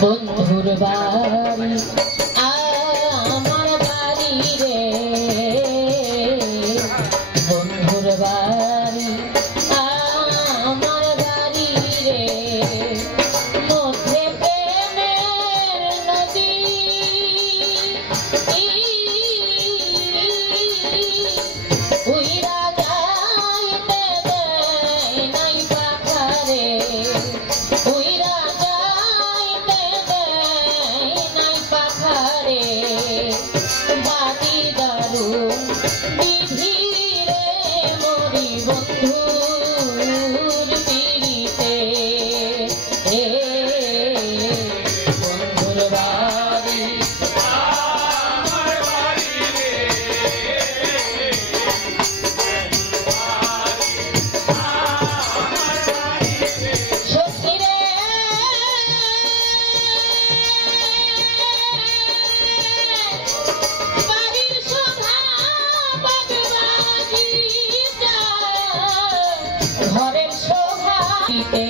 বন্ধুর বাড়ি আমার বাড়ি রে, বন্ধুর বাড়ি আমার বাড়ি রে, মধ্যে প্রেমের নদী উইরা যাইতে দেয় নাই পাখারে, উইরা যাইতে দেয় নাই পাখারে, বাড়ি দারুণ বিধি রে মরি বন্ধুর পিড়িতে, বন্ধুর বাড়ি ঘরের শোভাতে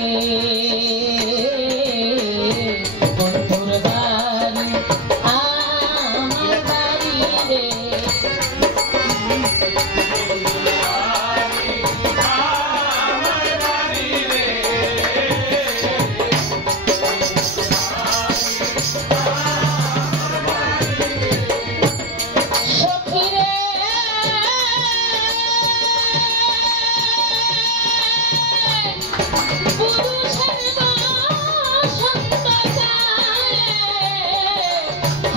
বন্ধুর বাড়ি আমার বাড়ি রে,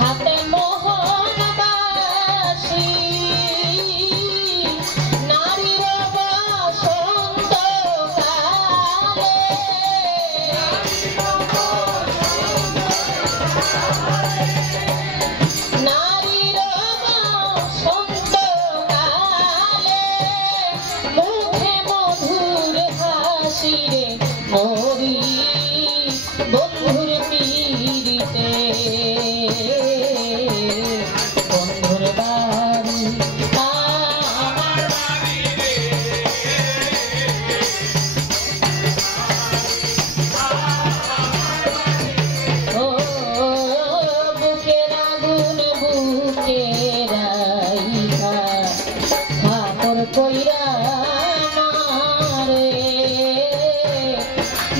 হাতে মোহন বাসি নারীর বসন্ত কালে, নারীর বসন্ত কালে, মুখে মধুর হাসি রে মরি বন্ধুর পিড়িতে, বন্ধুর বাড়ি আমার বাড়ি রে, ও বুকের আগুন বুকে রাইখা ঠাকুর কইরা মারে,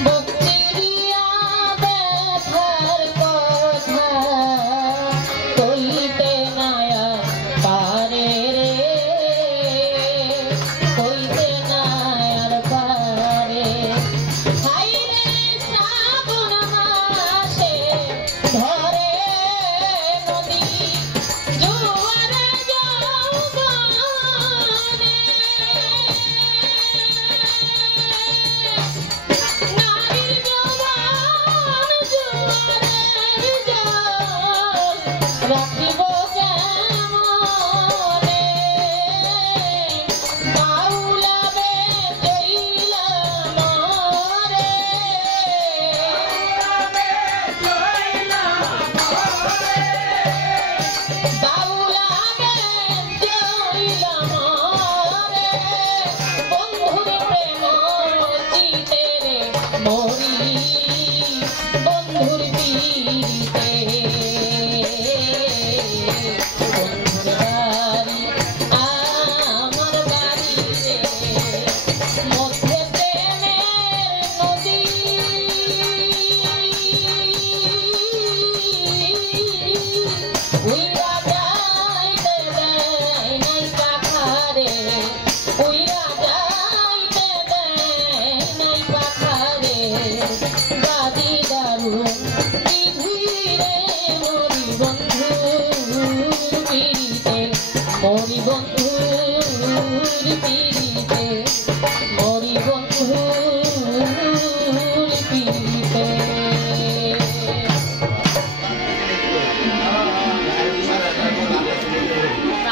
বক্তিয়া ব্যথার কথা কইতে নায়া পারে রে, কইতে নায়ার পারে, হাইরে শ্রাবণ মাসে ধরে নদী জোয়ারে যৌবনে, নারীর যৌবন জোয়ারের জল রাখি